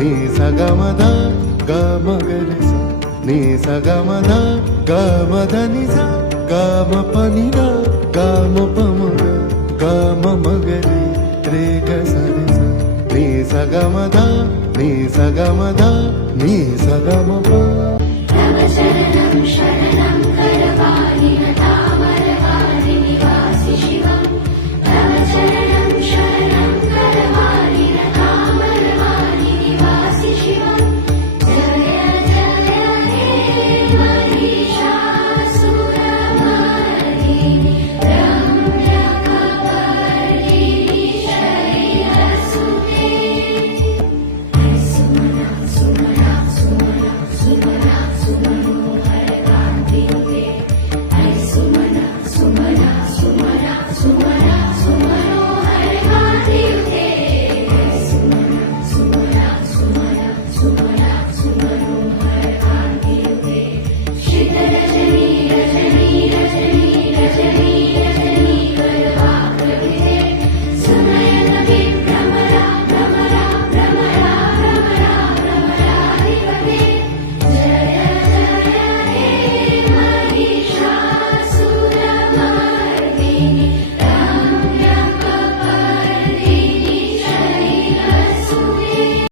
नी सा ग म ध ग म ग रे सा नी सा ग म ध ग म ध नि सा ग म प नि ध ग म प म ग ग म म ग रे रे ग सा रे सा नी सा ग म ध नी सा ग म ध नी सा ग म प तव शरणं शरणं